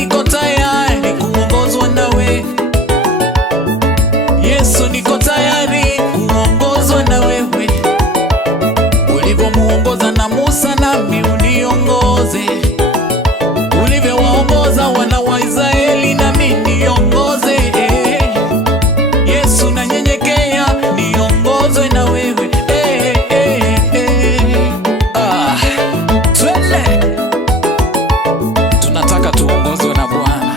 niko tayari kuongozwa nawe. Yesu, niko tayari kuongozwa na wewe. Ulivyomuongoza na Musa, nami uniongoze. Ulivyowaongoza wana wa Israeli, nami niongoze. Yesu, nanyenyekea niongozwe na wewe. Twende, tunataka tuongozwe na Bwana.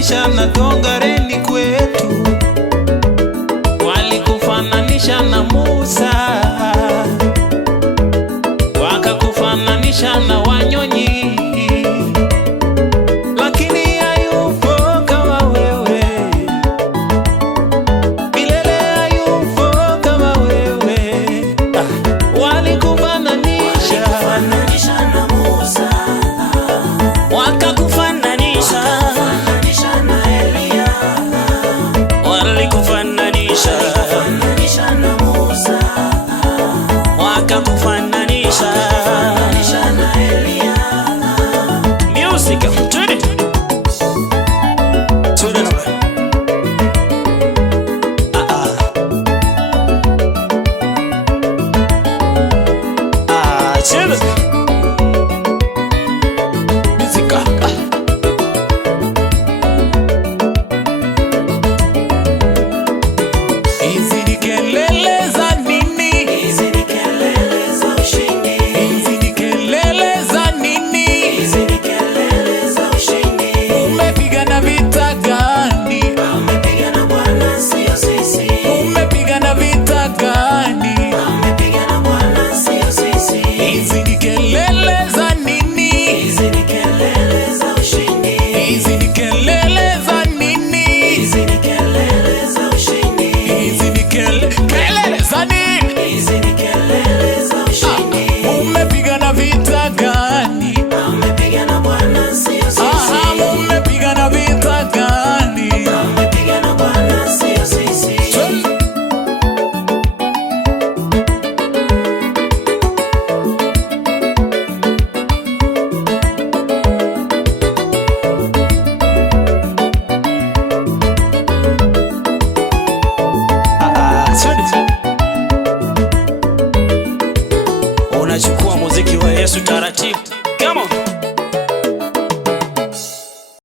walikufananisha na Tongareni kwetu, walikufananisha na Musa, wakakufananisha na Wanyonyi, lakini hayupo kama wewe, milele hayupo kama wewe. Walikufananisha na Musa, wakakufananisha na Elia, walikufananisha na Musa, wakakufananisha na Elia. Music, twende twende na chile hizi ni kelele za nini? hizi ni kelele za ushindi, Hizi ni kelele za nini? hizi ni kelele za ushindi. Umepigana vita gani? Amepigana Bwana, sio sisi. Umepigana vita gani? Amepigana Bwana, sio sisi. Hizi ni kelele za nini? Hizi ni kelele za ushindi, Hizi ni kelele za nini? hizi ni kelele za ushindi, Hizi ni kelele za nini? hizi ni kelele za ushindi. Umepigana vita gani? Amepigana Bwana, sio sisi. Aha, umepigana vita gani? Amepigana Bwana, sio sisi. Unachukua muziki wa Yesu taratibu.